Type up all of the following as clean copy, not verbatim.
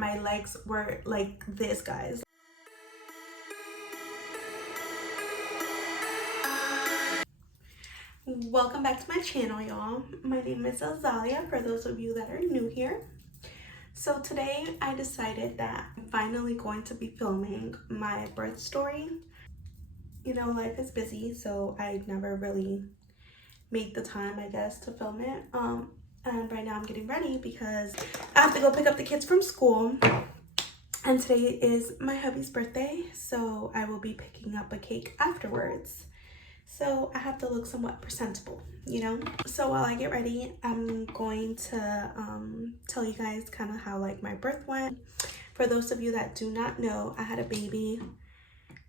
my legs were like this, guys. Welcome back to my channel, y'all. My name is Azalea, for those of you that are new here. So today I decided that I'm finally going to be filming my birth story. You know, life is busy, so I never really made the time, I guess, to film it. And right now I'm getting ready because I have to go pick up the kids from school. And today is my hubby's birthday, so I will be picking up a cake afterwards. So I have to look somewhat presentable, you know? So while I get ready, I'm going to tell you guys kind of how like my birth went. For those of you that do not know, I had a baby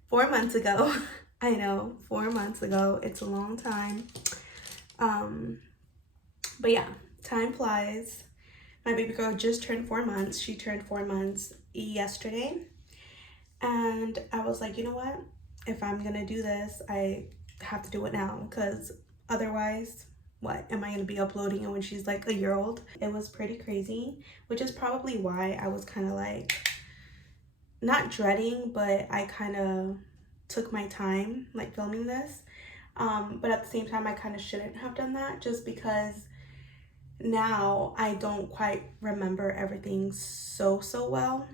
4 months ago. I know, 4 months ago. It's a long time. But yeah, time flies. My baby girl just turned 4 months. She turned 4 months yesterday. And I was like, you know what? If I'm gonna do this, I have to do it now, because otherwise, what am I gonna be uploading it when she's like a year old? It was pretty crazy, which is probably why I was kind of like, not dreading, but I kind of took my time like filming this. But at the same time, I kind of shouldn't have done that, just because now I don't quite remember everything so well.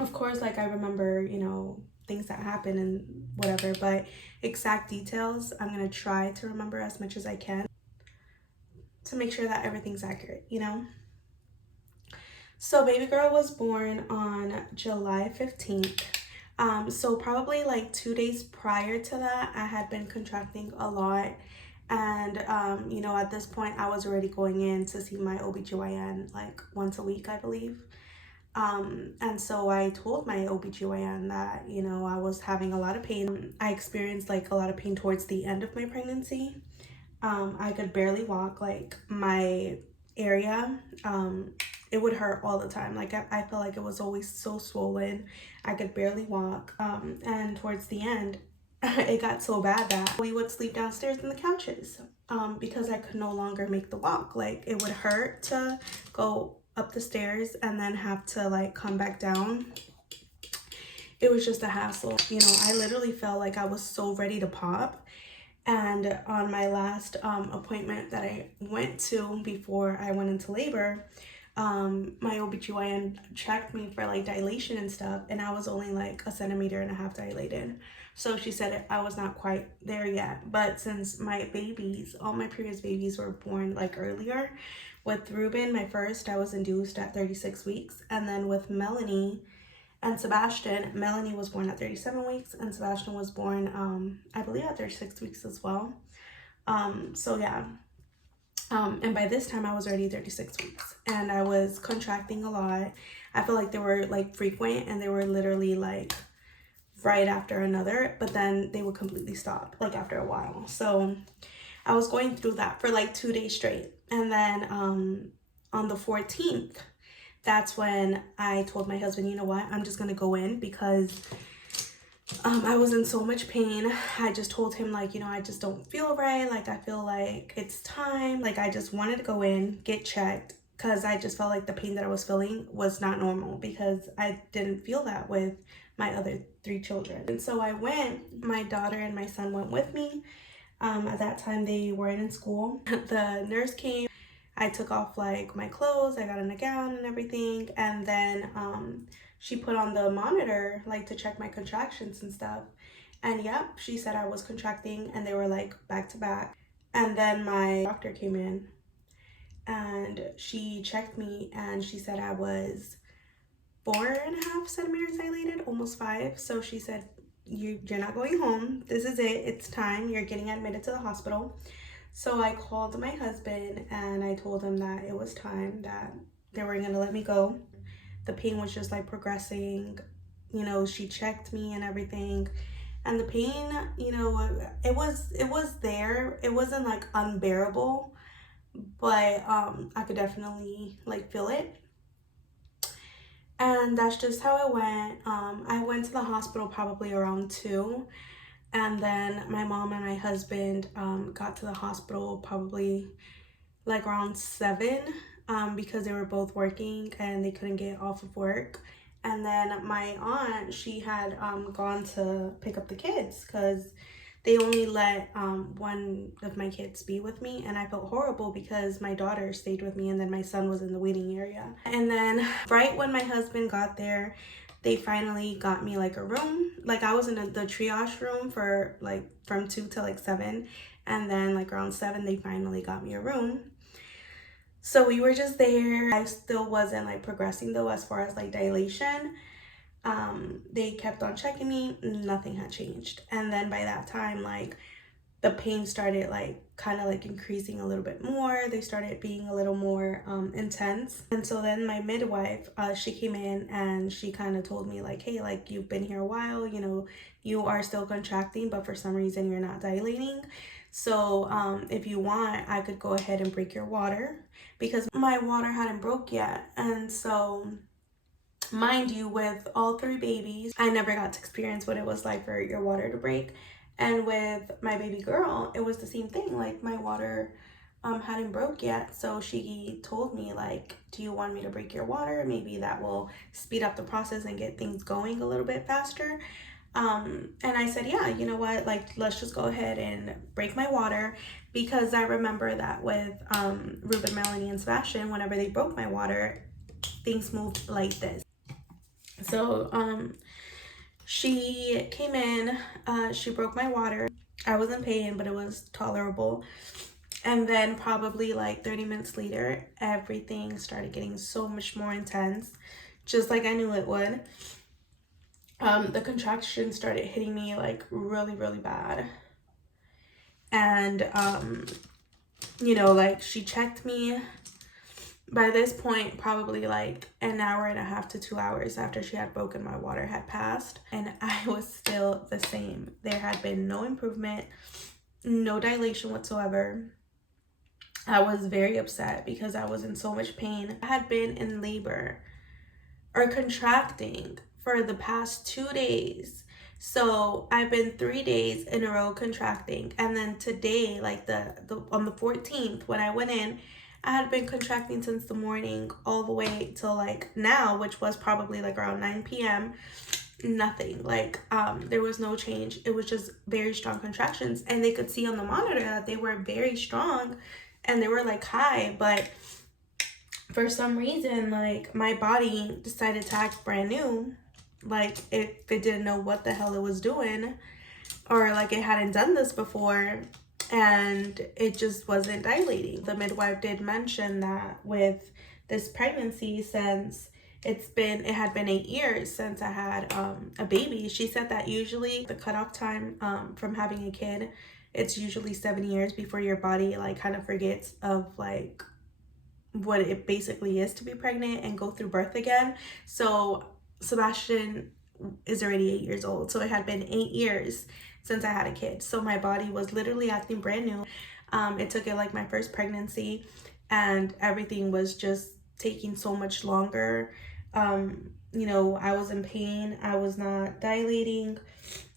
Of course, like I remember, you know, things that happen and whatever, but exact details I'm gonna try to remember as much as I can to make sure that everything's accurate, you know? So baby girl was born on July 15th. So probably like 2 days prior to that, I had been contracting a lot. And, you know, at this point, I was already going in to see my OBGYN like once a week, I believe. And so I told my OBGYN that, you know, I was having a lot of pain. I experienced like a lot of pain towards the end of my pregnancy. I could barely walk, like my area, it would hurt all the time. Like I felt like it was always so swollen. I could barely walk. And towards the end, it got so bad that we would sleep downstairs in the couches, because I could no longer make the walk. Like it would hurt to go up the stairs and then have to like come back down. It was just a hassle. You know, I literally felt like I was so ready to pop. And on my last appointment that I went to before I went into labor, my OBGYN checked me for like dilation and stuff, and I was only like 1.5 centimeters dilated. So she said I was not quite there yet. But since my babies, all my previous babies were born like earlier, with Grwm, my first, I was induced at 36 weeks. And then with Melanie and Sebastian, Melanie was born at 37 weeks and Sebastian was born, I believe at 36 weeks as well. So yeah. And by this time I was already 36 weeks and I was contracting a lot. I feel like they were like frequent and they were literally like right after another, but then they would completely stop like after a while. So I was going through that for like 2 days straight. And then on the 14th, that's when I told my husband, you know what, I'm just gonna go in because I was in so much pain. I just told him like, you know, I just don't feel right. Like I feel like it's time. Like I just wanted to go in, get checked, because I just felt like the pain that I was feeling was not normal, because I didn't feel that with my other 3 children. And so I went. My daughter and my son went with me. At that time they weren't in school. The nurse came. I took off like my clothes, I got in a gown and everything, and then she put on the monitor like to check my contractions and stuff. And yep, she said I was contracting and they were like back to back. And then my doctor came in and she checked me and she said I was 4.5 centimeters dilated, almost 5. So she said, you're not going home. This is it. It's time. You're getting admitted to the hospital. So I called my husband and I told him that it was time, that they were going to let me go. The pain was just like progressing. You know, she checked me and everything. And the pain, you know, it was there. It wasn't like unbearable, but I could definitely like feel it. And that's just how it went. I went to the hospital probably around 2. And then my mom and my husband got to the hospital probably like around 7. because they were both working and they couldn't get off of work. And then my aunt, she had gone to pick up the kids because they only let one of my kids be with me, and I felt horrible because my daughter stayed with me and then my son was in the waiting area. And then right when my husband got there, they finally got me like a room. Like I was in the triage room for like from 2 to like 7, and then like around 7 they finally got me a room. So we were just there. I still wasn't like progressing though as far as like dilation. They kept on checking me, nothing had changed. And then by that time, like the pain started like kind of like increasing a little bit more. They started being a little more intense. And so then my midwife, she came in and she kind of told me like, hey, like you've been here a while, you know, you are still contracting, but for some reason you're not dilating. So if you want, I could go ahead and break your water, because my water hadn't broke yet. And so mind you, with all 3 babies, I never got to experience what it was like for your water to break. And with my baby girl, it was the same thing. Like my water hadn't broke yet. So she told me like, do you want me to break your water? Maybe that will speed up the process and get things going a little bit faster. And I said, yeah, you know what, like let's just go ahead and break my water, because I remember that with Ruben, Melanie, and Sebastian, whenever they broke my water, things moved like this. So she came in, she broke my water. I was in pain, but it was tolerable. And then probably like 30 minutes later, everything started getting so much more intense, just like I knew it would. The contractions started hitting me like really, really bad. And, you know, like she checked me. By this point, probably like an hour and a half to 2 hours after she had broken my water had passed, and I was still the same. There had been no improvement, no dilation whatsoever. I was very upset because I was in so much pain. I had been in labor or contracting for the past 2 days. So I've been 3 days in a row contracting, and then today, like on the 14th when I went in, I had been contracting since the morning all the way till like now, which was probably like around 9 p.m. Nothing. Like there was no change. It was just very strong contractions, and they could see on the monitor that they were very strong and they were like high, but for some reason like my body decided to act brand new, like it didn't know what the hell it was doing, or like it hadn't done this before, and it just wasn't dilating. The midwife did mention that with this pregnancy, since it had been 8 years since I had a baby, she said that usually the cutoff time from having a kid, it's usually 7 years before your body like kind of forgets of like what it basically is to be pregnant and go through birth again. So Sebastian is already 8 years old, so it had been 8 years since I had a kid. So my body was literally acting brand new. It took it like my first pregnancy, and everything was just taking so much longer. You know, I was in pain. I was not dilating.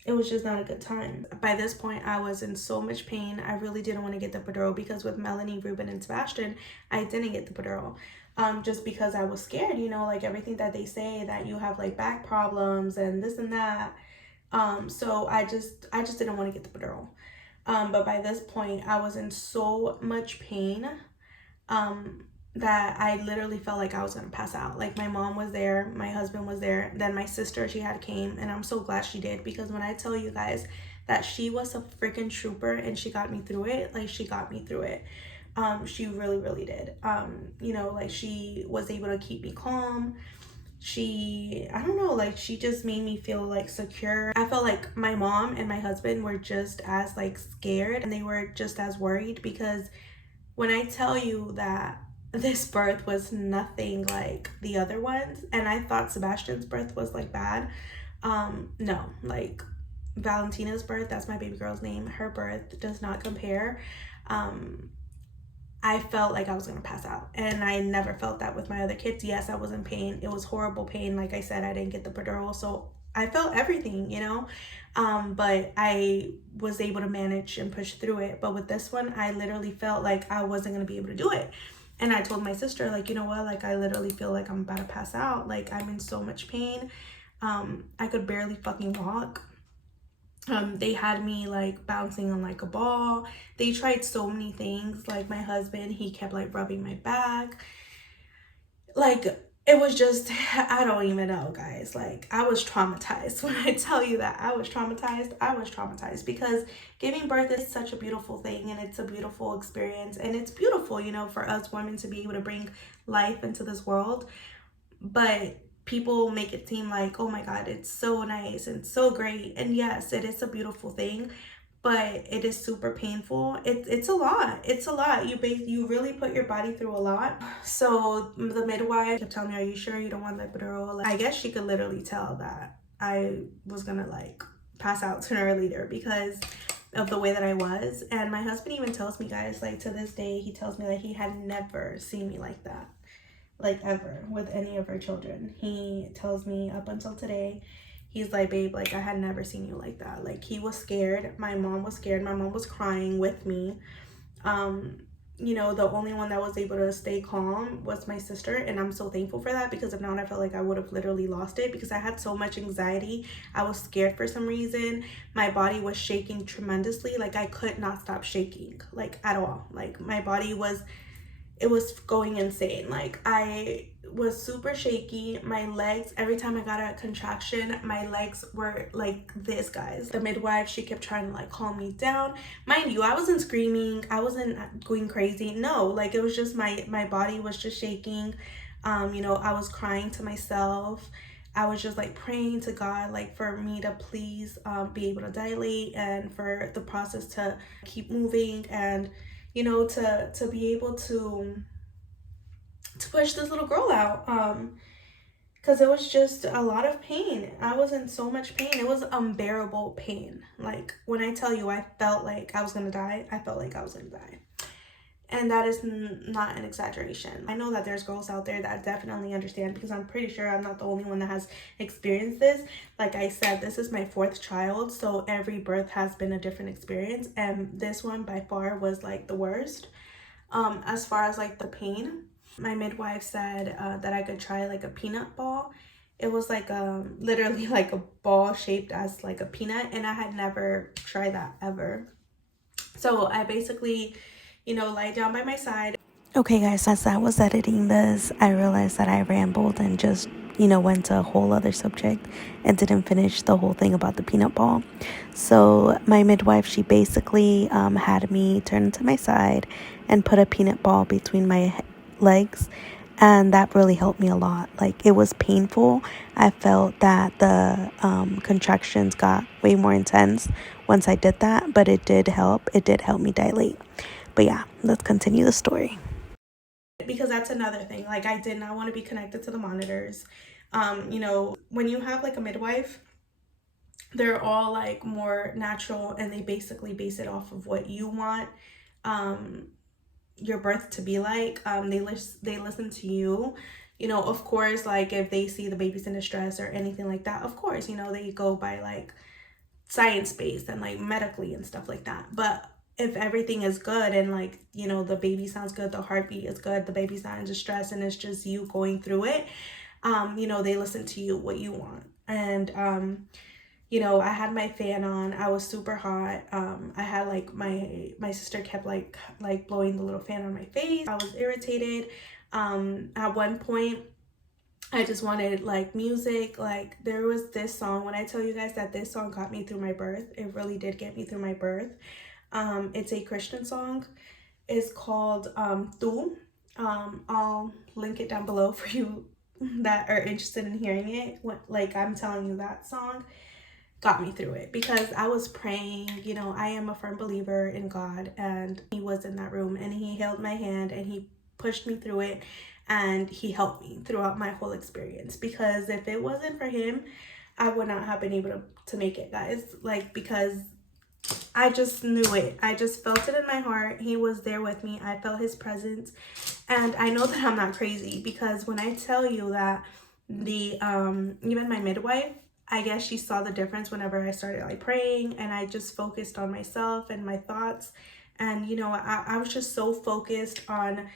It was just not a good time. By this point, I was in so much pain. I really didn't want to get the epidural, because with Melanie, Ruben, and Sebastian, I didn't get the epidural. Just because I was scared, you know, like everything that they say that you have like back problems and this and that. So I just didn't want to get the epidural. But by this point, I was in so much pain that I literally felt like I was gonna pass out. Like my mom was there, my husband was there, then my sister, she had came, and I'm so glad she did, because when I tell you guys that she was a freaking trooper and she got me through it, like she got me through it. She really, really did. You know, like she was able to keep me calm. I don't know, like she just made me feel like secure. I felt like my mom and my husband were just as like scared, and they were just as worried, because when I tell you that this birth was nothing like the other ones, and I thought Sebastian's birth was like bad, no, like Valentina's birth, that's my baby girl's name, her birth does not compare. I felt like I was gonna pass out, and I never felt that with my other kids. Yes, I was in pain. It was horrible pain. Like I said, I didn't get the epidural, so I felt everything, you know, but I was able to manage and push through it. But with this one, I literally felt like I wasn't gonna be able to do it. And I told my sister, like, you know what, like, I literally feel like I'm about to pass out. Like, I'm in so much pain. I could barely fucking walk. They had me like bouncing on like a ball. They tried so many things. Like, my husband, he kept like rubbing my back. Like, it was just, I don't even know, guys. Like, I was traumatized. When I tell you that I was traumatized because giving birth is such a beautiful thing, and it's a beautiful experience, and it's beautiful, you know, for us women to be able to bring life into this world. But people make it seem like, oh my God, it's so nice and so great. And yes, it is a beautiful thing, but it is super painful. It's a lot. It's a lot. You really put your body through a lot. So the midwife kept telling me, are you sure you don't want the epidural? Like, I guess she could literally tell that I was gonna like pass out sooner or later because of the way that I was. And my husband even tells me, guys, like, to this day, he tells me that he had never seen me like that, like, ever, with any of our children. He tells me up until today, he's like, babe, like, I had never seen you like that. Like, he was scared. My mom was scared. My mom was crying with me. You know, the only one that was able to stay calm was my sister, and I'm so thankful for that, because if not, I felt like I would have literally lost it, because I had so much anxiety. I was scared for some reason. My body was shaking tremendously. Like, I could not stop shaking, like, at all. Like, my body was, it was going insane. Like, I was super shaky. My legs, every time I got a contraction, my legs were like this, guys. The midwife, she kept trying to like calm me down. Mind you, I wasn't screaming, I wasn't going crazy. No, like, it was just my body was just shaking. You know, I was crying to myself. I was just like praying to God, like, for me to please be able to dilate, and for the process to keep moving, and, you know, to be able to push this little girl out, because it was just a lot of pain. I was in so much pain. It was unbearable pain. Like, when I tell you I felt like I was gonna die, I felt like I was gonna die. And that is not an exaggeration. I know that there's girls out there that definitely understand, because I'm pretty sure I'm not the only one that has experienced this. Like I said, this is my 4th child, so every birth has been a different experience, and this one by far was like the worst. As far as like the pain, my midwife said that I could try like a peanut ball. It was like literally like a ball shaped as like a peanut, and I had never tried that ever. So I basically, you know, lie down by my side. Okay, guys, as I was editing this, I realized that I rambled and just, you know, went to a whole other subject and didn't finish the whole thing about the peanut ball. So my midwife, she basically had me turn to my side and put a peanut ball between my legs, and that really helped me a lot. Like, it was painful. I felt that the contractions got way more intense once I did that, but it did help. It did help me dilate. But yeah, let's continue the story. Because that's another thing. Like, I did not want to be connected to the monitors. You know, when you have like a midwife, they're all like more natural, and they basically base it off of what you want your birth to be like. They listen to you. You know, of course, like, if they see the baby's in distress or anything like that, of course, you know, they go by like science-based and like medically and stuff like that. But if everything is good, and like, you know, the baby sounds good, the heartbeat is good, the baby's not in distress, and it's just you going through it, you know, they listen to you, what you want. And you know, I had my fan on. I was super hot. I had like my sister kept like blowing the little fan on my face. I was irritated. At one point, I just wanted like music. Like, there was this song. When I tell you guys that this song got me through my birth, it really did get me through my birth. It's a Christian song. It's called Tu. I'll link it down below for you that are interested in hearing it. Like, I'm telling you, that song got me through it, because I was praying. You know, I am a firm believer in God, and he was in that room, and he held my hand, and he pushed me through it, and he helped me throughout my whole experience. Because if it wasn't for him, I would not have been able to make it, guys. Like, because I just knew it. I just felt it in my heart. He was there with me. I felt his presence. And I know that I'm not crazy, because when I tell you that the even my midwife, I guess she saw the difference whenever I started like praying, and I just focused on myself and my thoughts. And, you know, I was just so focused on,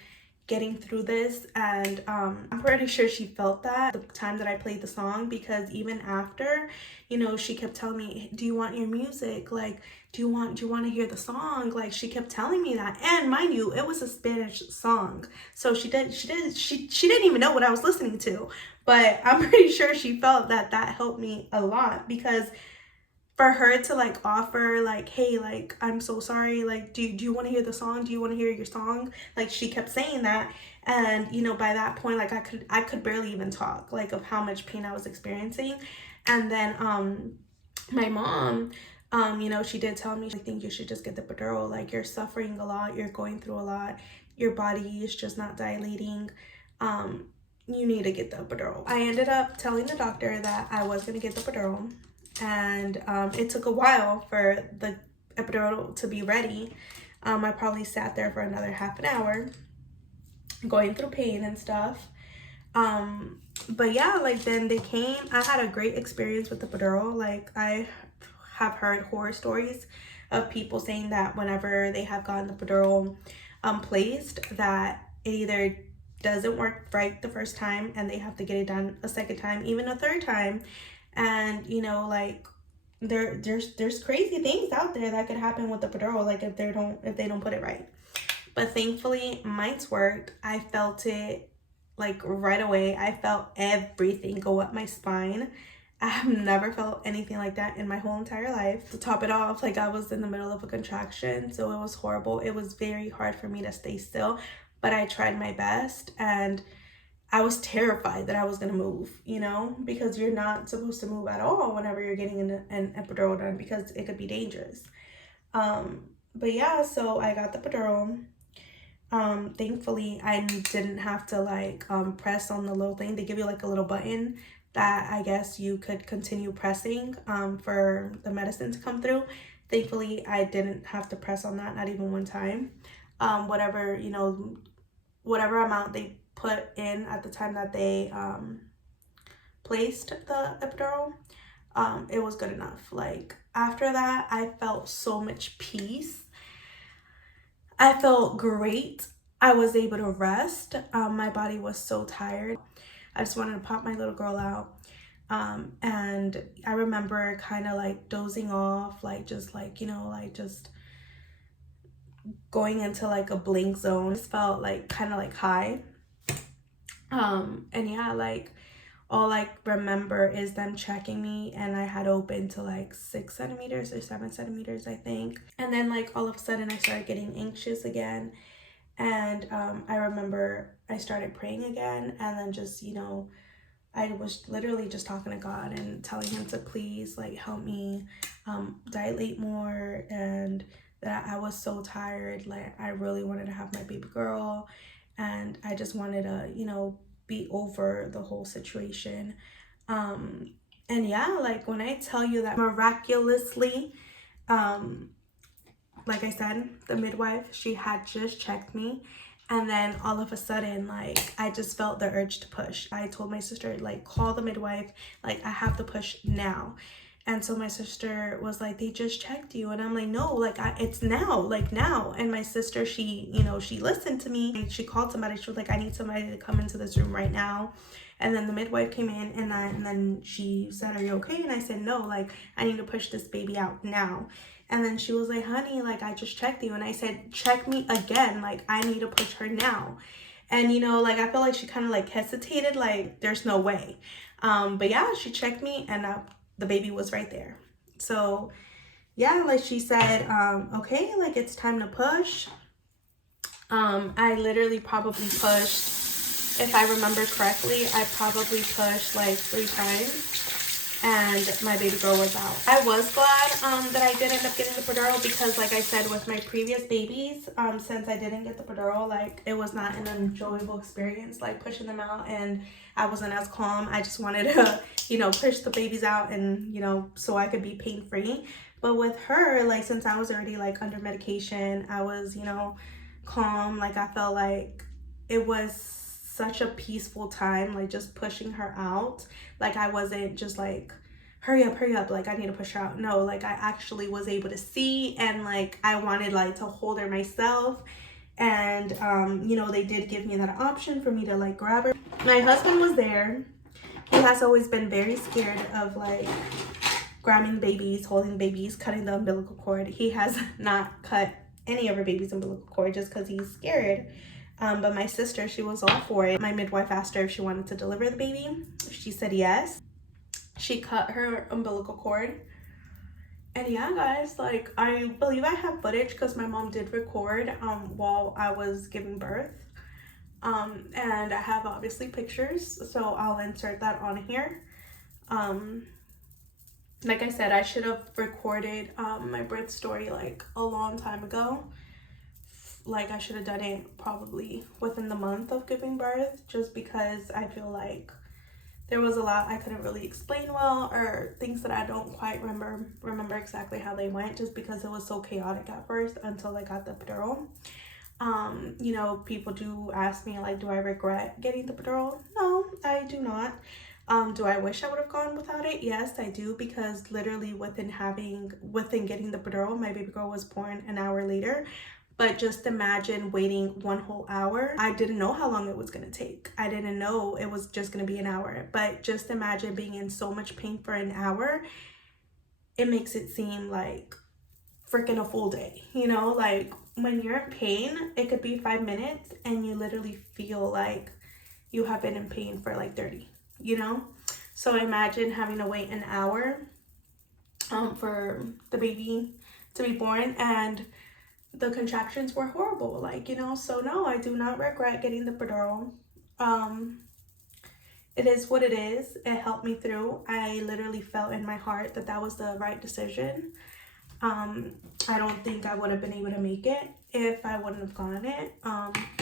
getting through this. And I'm pretty sure she felt that the time that I played the song, because even after, you know, she kept telling me, do you want your music? Like, do you want to hear the song? Like, she kept telling me that. And mind you, it was a Spanish song, so she didn't even know what I was listening to. But I'm pretty sure she felt that helped me a lot, because for her to like offer like, hey, like, I'm so sorry, like, do you want to hear the song? Do you want to hear your song? Like, she kept saying that. And you know, by that point, like, I could barely even talk, like, of how much pain I was experiencing. And then my mom, you know, she did tell me, I think you should just get the epidural. Like, you're suffering a lot, you're going through a lot, your body is just not dilating. You need to get the epidural. I ended up telling the doctor that I was going to get the epidural. And it took a while for the epidural to be ready. I probably sat there for another half an hour going through pain and stuff. But yeah, like, then they came. I had a great experience with the epidural. Like, I have heard horror stories of people saying that whenever they have gotten the epidural placed, that it either doesn't work right the first time and they have to get it done a second time, even a third time. And you know, like, there's crazy things out there that could happen with the epidural, like, if they don't put it right. But thankfully mine's worked. I felt it like right away. I felt everything go up my spine. I have never felt anything like that in my whole entire life. To top it off, like, I was in the middle of a contraction, so it was horrible. It was very hard for me to stay still, but I tried my best. And I was terrified that I was gonna move, you know, because you're not supposed to move at all whenever you're getting an epidural done, because it could be dangerous. But yeah, so I got the epidural. Thankfully, I didn't have to like press on the little thing. They give you like a little button that I guess you could continue pressing for the medicine to come through. Thankfully, I didn't have to press on that, not even one time. Whatever, you know, whatever amount they put in at the time that they placed the epidural, it was good enough. Like, after that, I felt so much peace. I felt great. I was able to rest. My body was so tired. I just wanted to pop my little girl out. And I remember kind of like dozing off, like, just like, you know, like, just going into like a blink zone. It felt like kind of like high. And yeah, like, all I remember is them checking me, and I had opened to like 6 centimeters or 7 centimeters, I think. And then like all of a sudden I started getting anxious again. And I remember I started praying again, and then just, you know, I was literally just talking to God and telling him to please like help me dilate more, and that I was so tired. Like, I really wanted to have my baby girl, and I just wanted to, you know, be over the whole situation. And yeah, like, when I tell you that miraculously, like I said, the midwife, she had just checked me, and then all of a sudden, like, I just felt the urge to push. I told my sister, like, call the midwife, like, I have to push now. And so my sister was like, they just checked you. And I'm like, no, like, it's now, like, now. And my sister, she, you know, she listened to me. She called somebody. She was like, I need somebody to come into this room right now. And then the midwife came in, and then she said, are you okay? And I said, no, like, I need to push this baby out now. And then she was like, honey, like, I just checked you. And I said, check me again. Like, I need to push her now. And, you know, like, I feel like she kind of like hesitated, like, there's no way. But yeah, she checked me, and the baby was right there. So yeah, like, she said, okay, like, it's time to push. I literally probably pushed, if I remember correctly, I probably pushed like 3 times, and my baby girl was out. I was glad that I did end up getting the epidural, because like I said, with my previous babies, since I didn't get the epidural, like, it was not an enjoyable experience, like, pushing them out, and I wasn't as calm. I just wanted to, you know, push the babies out, and, you know, so I could be pain-free. But with her, like, since I was already like under medication, I was, you know, calm. Like, I felt like it was such a peaceful time, like, just pushing her out. Like, I wasn't just like, hurry up, like, I need to push her out. No, like, I actually was able to see, and like, I wanted like to hold her myself. And you know, they did give me that option for me to like grab her. My husband was there. He has always been very scared of like grabbing babies, holding babies, cutting the umbilical cord. He has not cut any of her baby's umbilical cord just because he's scared. But my sister, she was all for it. My midwife asked her if she wanted to deliver the baby. She said yes. She cut her umbilical cord. And yeah, guys, like, I believe I have footage because my mom did record while I was giving birth. And I have obviously pictures, so I'll insert that on here. Like I said, I should have recorded my birth story like a long time ago. Like, I should have done it probably within the month of giving birth, just because I feel like there was a lot I couldn't really explain well, or things that I don't quite remember exactly how they went, just because it was so chaotic at first until I got the epidural. You know, people do ask me like, do I regret getting the epidural? No, I do not. Do I wish I would have gone without it? Yes, I do, because literally within getting the epidural, my baby girl was born an hour later. But just imagine waiting 1 whole hour. I didn't know how long it was gonna take. I didn't know it was just gonna be an hour. But just imagine being in so much pain for an hour. It makes it seem like freaking a full day, you know? Like, when you're in pain, it could be 5 minutes and you literally feel like you have been in pain for like 30, you know? So imagine having to wait an hour for the baby to be born, and the contractions were horrible, like, you know. So no, I do not regret getting the epidural. It is what it is. It helped me through. I literally felt in my heart that that was the right decision. I don't think I would have been able to make it if I wouldn't have gotten it.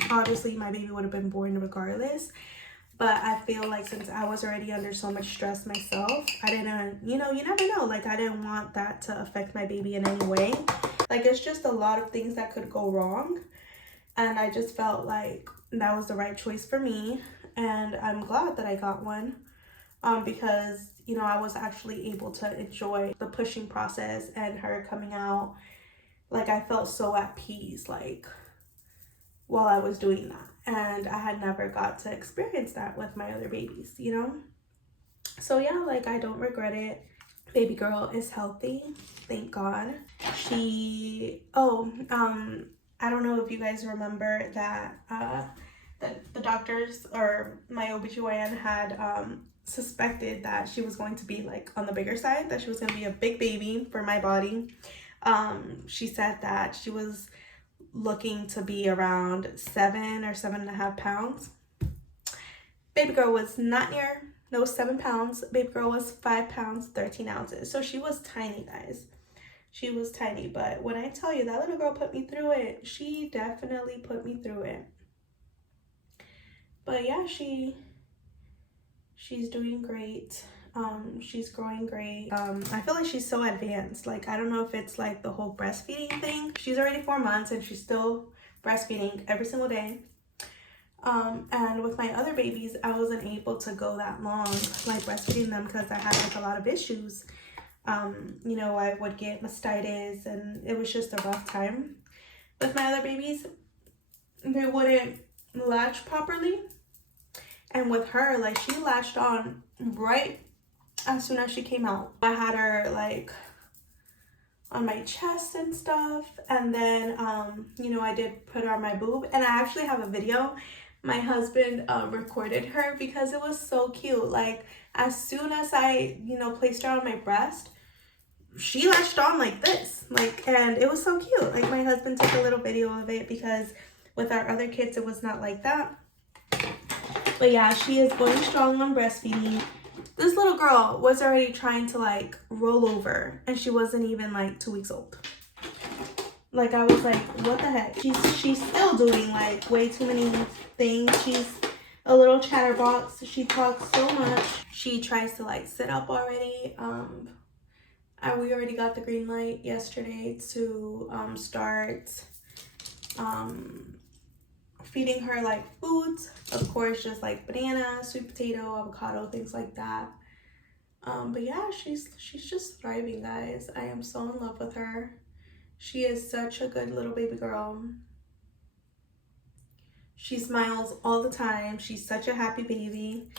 Obviously my baby would have been born regardless, but I feel like since I was already under so much stress myself, I didn't, you know, you never know, like, I didn't want that to affect my baby in any way. Like, it's just a lot of things that could go wrong, and I just felt like that was the right choice for me, and I'm glad that I got one, because, you know, I was actually able to enjoy the pushing process and her coming out. Like, I felt so at peace, like, while I was doing that, and I had never got to experience that with my other babies, you know. So yeah, like, I don't regret it. Baby girl is healthy, thank God. I don't know if you guys remember that the doctors or my OBGYN had suspected that she was going to be like on the bigger side, that she was going to be a big baby for my body. She said that she was looking to be around 7 or 7.5 pounds. Baby girl was not near no 7 pounds. Baby girl was 5 pounds 13 ounces. So she was tiny, guys. She was tiny. But when I tell you, that little girl put me through it. She definitely put me through it. But yeah, she's doing great. She's growing great. I feel like she's so advanced. Like, I don't know if it's like the whole breastfeeding thing. She's already 4 months and she's still breastfeeding every single day. And with my other babies, I wasn't able to go that long, like, breastfeeding them, because I had like a lot of issues. You know, I would get mastitis, and it was just a rough time. With my other babies, they wouldn't latch properly. And with her, like, she latched on right as soon as she came out. I had her like on my chest and stuff, and then you know, I did put her on my boob, and I actually have a video. My husband recorded her because it was so cute. Like, as soon as I, you know, placed her on my breast, she latched on like this, like, and it was so cute. Like, my husband took a little video of it, because with our other kids it was not like that. But yeah, she is going strong on breastfeeding. This little girl was already trying to like roll over, and she wasn't even like 2 weeks old. Like, I was like, what the heck? She's still doing like way too many things. She's a little chatterbox. She talks so much. She tries to like sit up already. We already got the green light yesterday to start feeding her like foods, of course, just like banana, sweet potato, avocado, things like that. But yeah, she's just thriving, guys. I am so in love with her. She is such a good little baby girl. She smiles all the time. She's such a happy baby.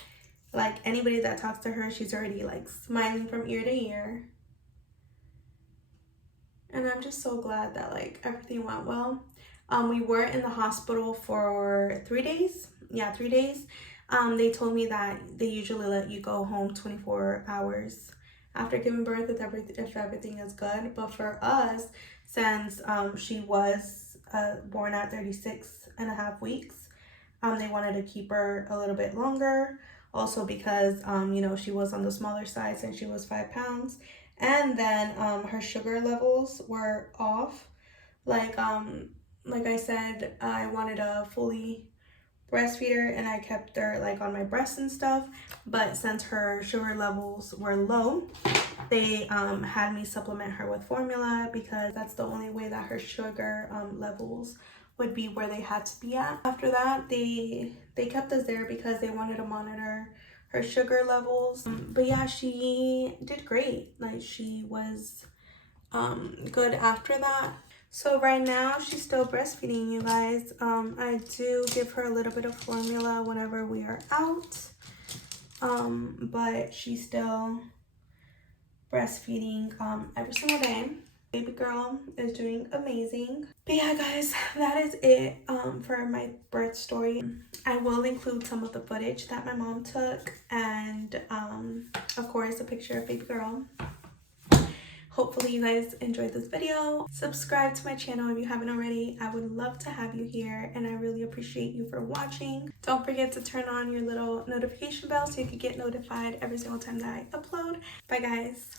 Like, anybody that talks to her, she's already like smiling from ear to ear. And I'm just so glad that like everything went well. We were in the hospital for 3 days. Yeah, 3 days. They told me that they usually let you go home 24 hours after giving birth if everything is good. But for us, since she was born at 36.5 weeks, they wanted to keep her a little bit longer. Also because, you know, she was on the smaller side since she was 5 pounds. And then her sugar levels were off. Like I said, I wanted a fully breastfeeder and I kept her like on my breast and stuff, but since her sugar levels were low, they had me supplement her with formula because that's the only way that her sugar levels would be where they had to be at. After that, they kept us there because they wanted to monitor her sugar levels. But yeah, she did great. Like, she was good after that. So right now she's still breastfeeding, you guys. I do give her a little bit of formula whenever we are out, but she's still breastfeeding every single day. Baby girl is doing amazing. But yeah, guys, that is it for my birth story. I will include some of the footage that my mom took, and of course a picture of baby girl. Hopefully you guys enjoyed this video. Subscribe to my channel if you haven't already. I would love to have you here, and I really appreciate you for watching. Don't forget to turn on your little notification bell so you can get notified every single time that I upload. Bye, guys.